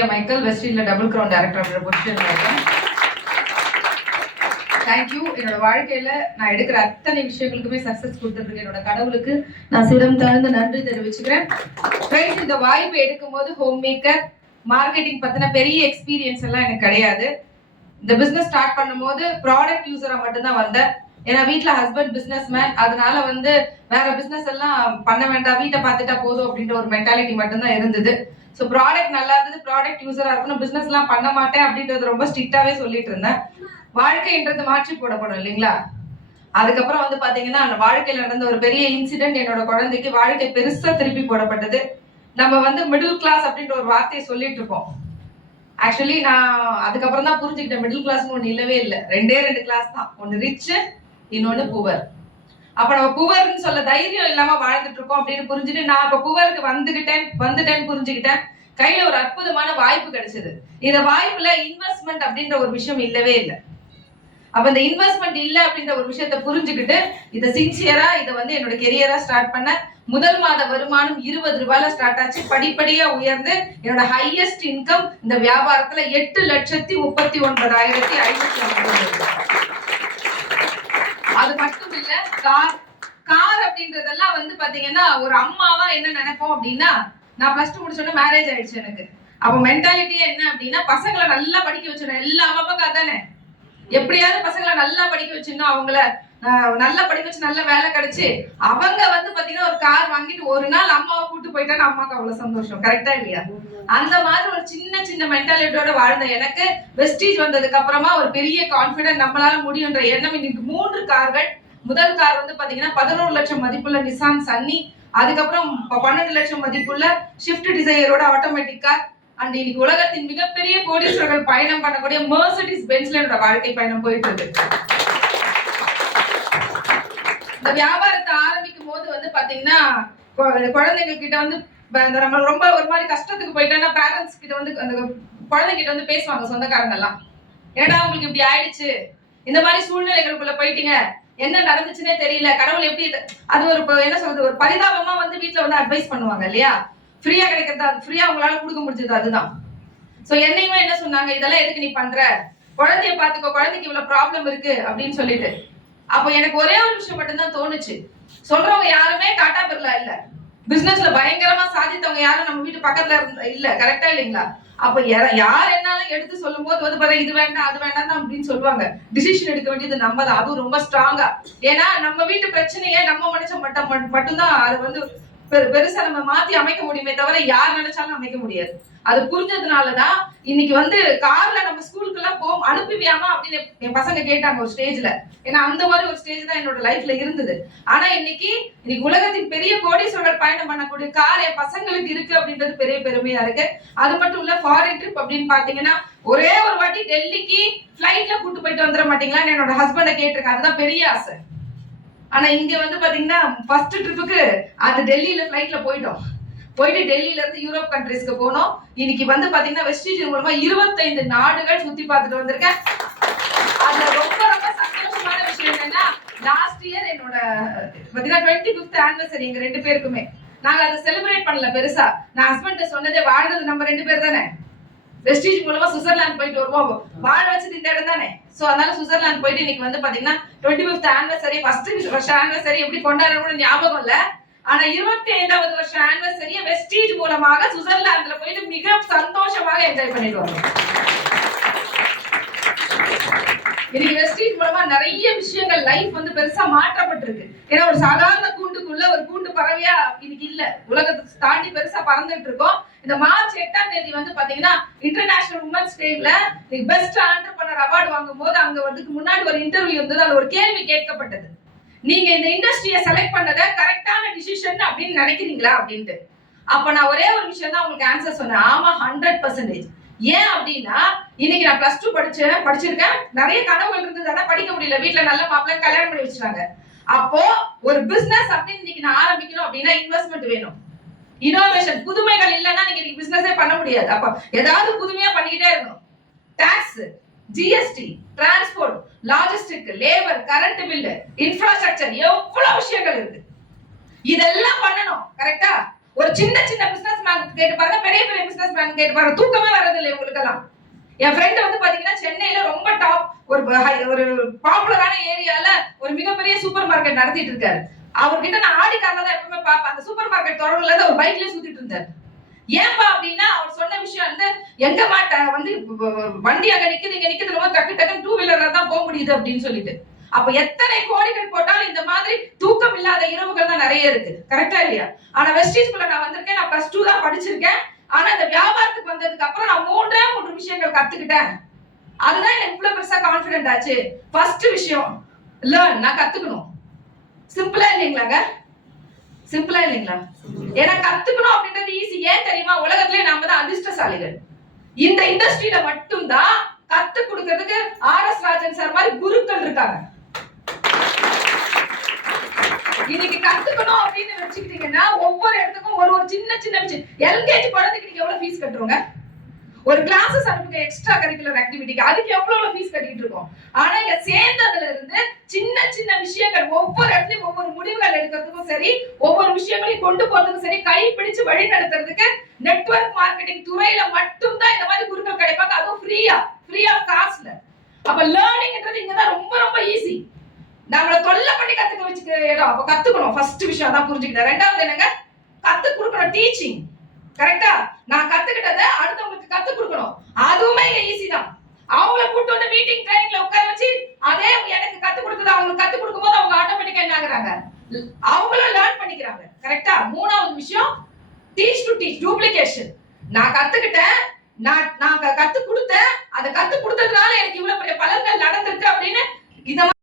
Michael வெஸ்டின்ல double ground director அப்படின்ற பொசிஷன்ல இருக்கேன் தேங்க்யூ என்னோட வாழ்க்கையில நான் எடுக்கிற அத்தனை விஷயங்களுக்குமே சக்சஸ் கொடுத்துருக்கேன் என்னோட கடவுளுக்கு நான் சிரம் தகுந்த நன்றி தெரிவிச்சுக்கிறேன். ஃப்ரெண்ட்ஸ் இந்த வாய்ப்பு எடுக்கும் போது ஹோம் மேக்கர் மார்க்கெட்டிங் பத்தின பெரிய எக்ஸ்பீரியன்ஸ் எல்லாம் எனக்கு கிடையாது. இந்த பிசினஸ் ஸ்டார்ட் பண்ணும்போது ப்ராடக்ட் யூசரா மட்டும்தான் வந்தேன். ஏன்னா வீட்ல ஹஸ்பண்ட் பிசினஸ் மேன் அதனால வந்து வேற பிசினஸ் எல்லாம் பண்ண வேண்டாம். வீட்டை பார்த்துட்டா போதும் அப்படின்ற ஒரு மென்டாலிட்டி மட்டும்தான் இருந்தது. ஸோ ப்ராடக்ட் நல்லா இருந்தது. ப்ராடக்ட் யூஸரா இருக்கணும். பிசினஸ் எல்லாம் பண்ண மாட்டேன் அப்படின்றது ரொம்ப ஸ்ட்ரிக்டாவே சொல்லிட்டு இருந்தேன். வாழ்க்கைன்றது மாற்றி போடப்படும் இல்லைங்களா? அதுக்கப்புறம் வந்து பாத்தீங்கன்னா அந்த வாழ்க்கையில நடந்த ஒரு பெரிய இன்சிடென்ட் என்னோட குழந்தைக்கு வாழ்க்கை பெருசா திருப்பி போடப்பட்டது. நம்ம வந்து மிடில் கிளாஸ் அப்படின்ற ஒரு வார்த்தையை சொல்லிட்டு இருப்போம். ஆக்சுவலி நான் அதுக்கப்புறம் தான் புரிஞ்சுக்கிட்டேன் மிடில் கிளாஸ்னு ஒன்று இல்லவே இல்லை. ரெண்டே ரெண்டு கிளாஸ் தான். ஒன்று ரிச்சு இன்னொன்று புவர். அப்ப நம்ம புவர்னு சொல்ல தைரியம் இல்லாம வாழ்ந்துட்டு இருக்கோம் அப்படின்னு புரிஞ்சுட்டு நான் அப்ப புவருக்கு வந்துகிட்டேன் வந்துட்டேன்னு புரிஞ்சுக்கிட்டேன் கையில ஒரு அற்புதமான வாய்ப்பு கிடைச்சது. இந்த வாய்ப்புல இன்வெஸ்ட்மெண்ட் அப்படின்ற ஒரு விஷயம் இல்லவே இல்லை. அப்ப இந்த இன்வெஸ்ட்மெண்ட் இல்ல அப்படின்ற ஒரு விஷயத்த புரிஞ்சுக்கிட்டு இதை சின்சியரா இதை வந்து என்னோட கெரியரா ஸ்டார்ட் பண்ண முதல் மாத வருமானம் இருபது ரூபாயில ஸ்டார்ட் ஆச்சு. படிப்படியா உயர்ந்து என்னோட ஹையஸ்ட் இன்கம் இந்த வியாபாரத்துல எட்டு லட்சத்தி முப்பத்தி ஒன்பதாயிரத்தி ஐநூத்தி ஐம்பது அது மட்டும் இல்ல கார் கார் அப்படின்றதெல்லாம் வந்து பாத்தீங்கன்னா ஒரு அம்மாவா என்ன நினைப்போம் அப்படின்னா நான் ஃபர்ஸ்ட் முடிச்சோடனே மேரேஜ் ஆயிடுச்சு எனக்கு. அப்போ மென்டாலிட்டியே என்ன அப்படின்னா பசங்களை நல்லா படிக்க வச்சிடணும். எல்லா அம்மா அம்மாவுக்கும் தானே எப்படியாவது பசங்களை நல்லா படிக்க வச்சிடணும் அவங்கள. நல்ல படிக்க வச்சு நல்ல வேலை கிடைச்சு அவங்க வந்து பாத்தீங்கன்னா ஒரு கார் வாங்கிட்டு ஒரு நாள் அம்மாவை கூட்டு போயிட்டா அம்மாவுக்கு அவ்வளவு சந்தோஷம். கரெக்டா இல்லையா? அந்த மாதிரி ஒரு சின்ன சின்ன மென்டாலிட்டியோட வாழ்ந்த எனக்கு வெஸ்டீஜ் வந்ததுக்கு அப்புறமா ஒரு பெரிய கான்பிடன்ட் நம்மளால முடியுன்ற எண்ணம் இன்னைக்கு மூன்று கார்கள். முதல் கார் வந்து பாத்தீங்கன்னா பதினோரு லட்சம் மதிப்புள்ள நிசான் சன்னி அதுக்கப்புறம் பன்னெண்டு லட்சம் மதிப்புள்ள ஷிஃப்ட் டிசையரோட ஆட்டோமேட்டிக் கார் அண்ட் இன்னைக்கு உலகத்தின் மிகப்பெரிய கோடீஸ்வரர்கள் பயணம் பண்ணக்கூடிய மெர்சடிஸ் பென்ஸ்ல என்னோட வாழ்க்கை பயணம் போயிட்டு இருக்கு. இந்த வியாபாரத்தை ஆரம்பிக்கும் போது வந்து பாத்தீங்கன்னா குழந்தைங்க கிட்ட வந்து நம்ம ரொம்ப ஒரு மாதிரி கஷ்டத்துக்கு போயிட்டோம்னா பேரண்ட்ஸ் கிட்ட வந்து அந்த குழந்தைகிட்ட வந்து பேசுவாங்க சொந்தக்காரங்க எல்லாம் ஏடா உங்களுக்கு இப்படி ஆயிடுச்சு? இந்த மாதிரி சூழ்நிலைகளுக்குள்ள போயிட்டீங்க. என்ன நடந்துச்சுன்னே தெரியல. கடவுள் எப்படி அது ஒரு என்ன சொல்றது ஒரு பரிதாபமா வந்து வீட்டுல வந்து அட்வைஸ் பண்ணுவாங்க இல்லையா? ஃப்ரீயா கிடைக்கிறதா ஃப்ரீயா உங்களால கொடுக்க முடிஞ்சது அதுதான். சோ என்னையுமே என்ன சொன்னாங்க? இதெல்லாம் எதுக்கு நீ பண்ற? குழந்தைய பாத்துக்கோ. குழந்தைக்கு இவ்வளவு ப்ராப்ளம் இருக்கு. அப்படின்னு சொல்லிட்டு. அப்போ எனக்கு ஒரே ஒரு விஷயம் மட்டும்தான் தோணுச்சு. சொல்றவங்க யாருமே டாடா பிர்லா இல்ல. பிசினஸ்ல பயங்கரமா சாதித்தவங்க யாரும் நம்ம வீட்டு பக்கத்துல இருந்த இல்ல. கரெக்டா இல்லைங்களா? அப்ப யார் என்னாலும் எடுத்து சொல்லும் போது வந்து பாரு இது வேண்டாம் அது வேண்டாம் தான் அப்படின்னு சொல்லுவாங்க. டிசிஷன் எடுக்க வேண்டியது நம்ம தான் அதுவும் ரொம்ப ஸ்ட்ராங்கா ஏன்னா நம்ம வீட்டு பிரச்சனையே நம்ம மனுஷன் மட்டும் மட்டும்தான் அது வந்து பெரு- பெருசா நம்ம மாத்தி அமைக்க முடியுமே தவிர யார் நினைச்சாலும் அமைக்க முடியாது. அது புரிஞ்சதுனாலதான் இன்னைக்கு வந்து கார்ல நம்ம ஸ்கூலுக்கு எல்லாம் போ அனுப்பிவியாமா அப்படின்னு என் பசங்க கேட்டாங்க ஒரு ஸ்டேஜ்ல. ஏன்னா அந்த மாதிரி ஒரு ஸ்டேஜ் தான் என்னோட லைஃப்ல இருந்தது. ஆனா இன்னைக்கு இன்னைக்கு உலகத்தின் பெரிய கோடீஸ்வரர் பயணம் பண்ணக்கூடிய கார் என் பசங்களுக்கு இருக்கு அப்படின்றது பெரிய பெருமையா இருக்கு. அது மட்டும் இல்ல ஃபாரின் ட்ரிப் அப்படின்னு பாத்தீங்கன்னா ஒரே ஒரு வாட்டி டெல்லிக்கு ஃபிளைட்ல கூட்டு போயிட்டு வந்துட மாட்டீங்களான்னு என்னோட ஹஸ்பண்ட கேட்டிருக்காரு. அதுதான் பெரிய ஆசை. ஆனா இங்க வந்து பாத்தீங்கன்னா ஃபர்ஸ்ட் ட்ரிப்புக்கு அது டெல்லியில ஃபிளைட்ல போயிட்டோம். போயிட்டு டெல்லியில இருந்து யூரோப் கண்ட்ரிஸ்க்கு போனோம். இன்னைக்கு வந்து பாத்தீங்கன்னா வெஸ்டீஜ் மூலமா இருபத்தைந்து நாடுகள் சுத்தி பார்த்துட்டு வந்திருக்கேன். அதுல ரொம்ப ரொம்ப சந்தோஷமான விஷயம் என்னன்னா லாஸ்ட் இயர் என்னோட பாத்தீங்கன்னா டுவெண்ட்டி ஃபிஃப்த் ஆனிவர்சரி எங்க ரெண்டு பேருக்குமே. நாங்க அதை செலிப்ரேட் பண்ணல பெருசா. நான் ஹஸ்பண்ட் சொன்னதே வாழ்றது நம்ம ரெண்டு பேர் தானே. வெஸ்டீஜ் மூலமா சுவிட்சர்லாந்து போயிட்டு வருவோம். வாழ வச்சது இந்த இடம் தானே. சோ அதனால சுவிட்சர்லாந்து போயிட்டு இன்னைக்கு வந்து பாத்தீங்கன்னா டுவெண்ட்டி பிப்த் ஆனிவர்சரி ஃபர்ஸ்ட் வருஷம் ஆனிவர்சரி எப்படி கொண்டாடணும்னு ஞாபகம் இல்லை. ஆனா இருபத்தி ஐந்தாவது வருஷம் ஆனிவர்சரிய வெஸ்டீஜ் மூலமாக சுவிட்சர்லாந்துல போயிட்டு மிக சந்தோஷமாக என்ஜாய் பண்ணிட்டு வரோம் இன்னைக்கு வெஸ்டீஜ் மூலமா நிறைய விஷயங்கள் லைஃப் வந்து பெருசா மாற்றப்பட்டிருக்கு. ஏன்னா ஒரு சாதாரண கூண்டுக்குள்ள ஒரு கூண்டு பறவையா இன்னைக்கு இல்ல. உலகத்தை தாண்டி பெருசா பறந்துட்டு இருக்கோம். இந்த மார்ச் எட்டாம் தேதி வந்து பாத்தீங்கன்னா இன்டர்நேஷனல் உமன்ஸ் டேல பெஸ்ட் ஆண்டர்பனர் அவார்டு வாங்கும் போது அங்க வந்து முன்னாடி ஒரு இன்டர்வியூ இருந்தது. அதுல ஒரு கேள்வி கேட்கப்பட்டது. நீங்க இந்த இண்டஸ்ட்ரியை செலக்ட் பண்ணத கரெக்டான டிசிஷன் அப்படின்னு நினைக்கிறீங்களா அப்படின்ட்டு. அப்ப நான் ஒரே ஒரு விஷயம் தான் உங்களுக்கு ஆன்சர் சொன்னேன். ஆமா ஹண்ட்ரட் பர்சன்டேஜ் ஏன் அப்படின்னா இன்னைக்கு நான் பிளஸ் டூ படிச்சேன் படிச்சிருக்கேன். நிறைய கனவுகள் இருந்தது. ஆனா படிக்க முடியல. வீட்டுல நல்ல மாப்பிள்ள கல்யாணம் பண்ணி வச்சிட்டாங்க. அப்போ ஒரு பிசினஸ் அப்படின்னு இன்னைக்கு நான் ஆரம்பிக்கணும் அப்படின்னா இன்வெஸ்ட்மெண்ட் வேணும். இனோவேஷன் புதுமைகள் இல்லைன்னா நீங்க இன்னைக்கு பிசினஸே பண்ண முடியாது. அப்ப ஏதாவது புதுமையா பண்ணிக்கிட்டே இருக்கணும். Tax GST transport logistic labour current bill infrastructure எவ்வளவு விஷயங்கள் இருக்கு. இதெல்லாம் பண்ணணும் கரெக்டா ஒரு சின்ன சின்ன பிசினஸ் மேன் கேட்டு பாருங்க பெரிய பெரிய பிசினஸ் மேன் கேட்டு பாருங்க தூக்கமே வர்றது உங்களுக்கு எல்லாம் என் ஃப்ரெண்ட் வந்து பாத்தீங்கன்னா சென்னையில ரொம்ப டாப் ஒரு ஒரு பாப்புலரான ஏரியால ஒரு மிகப்பெரிய சூப்பர் மார்க்கெட் நடத்திட்டு இருக்காரு. அவர்கிட்ட நான் ஆடி கார்ல தான் எப்பவுமே பார்ப்பேன். அந்த சூப்பர் மார்க்கெட் தொடர்ல ஒரு பைக்லயே சுத்திட்டு இருந்தாரு. ஏன்பா அப்படின்னா அவர் சொன்ன விஷயம் வந்து எங்க வந்து வ- வண்டி அங்க நிக்குது இங்க நிக்குது ரொம்ப டக்கு டக்குன்னு டூ வீலர்ல தான் போக முடியுது அப்படின்னு சொல்லிட்டு. அப்ப எத்தனை கோடிகள் போட்டாலும் இந்த மாதிரி தூக்கம் இல்லாத இரவுகள் தான் நிறைய இருக்கு. கரெக்டா இல்லையா? ஆனா வெஸ்டீஸ்குள்ள நான் வந்திருக்கேன் நான் பிளஸ் டூ தான் படிச்சிருக்கேன். ஆனா இந்த வியாபாரத்துக்கு வந்ததுக்கு அப்புறம் நான் மூன்றே மூன்று விஷயங்கள் கத்துக்கிட்டேன். அதுதான் எனக்கு இவ்வளவு பெருசா கான்பிடென்ட் ஆச்சு. ஃபர்ஸ்ட் விஷயம் லேர்ன் நான் கத்துக்கணும். சிம்பிளா இல்லைங்களாங்க? சிம்பிளா இல்லைங்களா? ஏன்னா கத்துக்கணும் அப்படின்றது ஈஸி ஏன் தெரியுமா? உலகத்திலே நாம தான் அதிர்ஷ்டசாலிகள். இந்த இண்டஸ்ட்ரியில மட்டும்தான் கத்து கொடுக்கறதுக்கு ஆர் எஸ் ராஜன் சார் மாதிரி குருக்கள் இருக்காங்க. இன்னைக்கு கத்துக்கணும் அப்படின்னு வச்சுக்கிட்டீங்கன்னா ஒவ்வொரு இடத்துக்கும் ஒரு ஒரு சின்ன சின்ன விஷயம். எல்கேஜி குழந்தைக்கு நீங்க எவ்வளவு ஃபீஸ் கட்டுறோங்க? ஒரு கிளாஸஸ் அனுப்புங்க எக்ஸ்ட்ரா கரிக்குலர் ஆக்டிவிட்டிக்கு அதுக்கு எவ்வளவு ஃபீஸ் கட்டிட்டு இருக்கோம்? ஆனா இங்க சேர்ந்ததுல இருந்து சின்ன சின்ன விஷயங்கள் ஒவ்வொரு இடத்துலயும் ஒவ்வொரு முடிவுகள் எடுக்கிறதுக்கும் சரி ஒவ்வொரு விஷயங்களையும் கொண்டு போறதுக்கும் சரி கை பிடிச்சு வழி நடத்துறதுக்கு நெட்வொர்க் மார்க்கெட்டிங் துறையில மட்டும்தான் இந்த மாதிரி குருக்கள் கிடைப்பாங்க. அதுவும் ஃப்ரீயா ஃப்ரீ ஆஃப் காஸ்ட்ல அப்ப லேர்னிங்ன்றது இங்கதான் ரொம்ப ரொம்ப ஈஸி நம்மளை தொல்லை பண்ணி கத்துக்க வச்சுக்கிற இடம். அப்ப கத்துக்கணும். ஃபர்ஸ்ட் விஷயம் தான் புரிஞ்சுக்கிட்டேன். ரெண்டாவது என்னங்க? கத்து கொடுக்கணும். டீச்சிங் கரெக்டா நான் கத்துக்கிட்டதை அடுத்தவங்களுக்கு கத்து கொடுக்கணும். அதுவுமே இங்க ஈஸி தான். அவங்கள கூட்டு வந்து மீட்டிங் ட்ரைனிங்ல உட்கார வச்சு அதே எனக்கு கத்து கொடுத்தது அவங்களுக்கு கத்து கொடுக்கும்போது அவங்க ஆட்டோமேட்டிக்கா என்ன ஆகுறாங்க? அவங்களும் லேர்ன் பண்ணிக்கிறாங்க. கரெக்டா மூணாவது விஷயம் டீச் டு டீச் டூப்ளிகேஷன் நான் கத்துக்கிட்டேன் நான் நான் கத்து கொடுத்தேன். அதை கத்து கொடுத்ததுனால எனக்கு இவ்வளவு பெரிய பலன்கள் நடந்திருக்கு அப்படின்னு இதை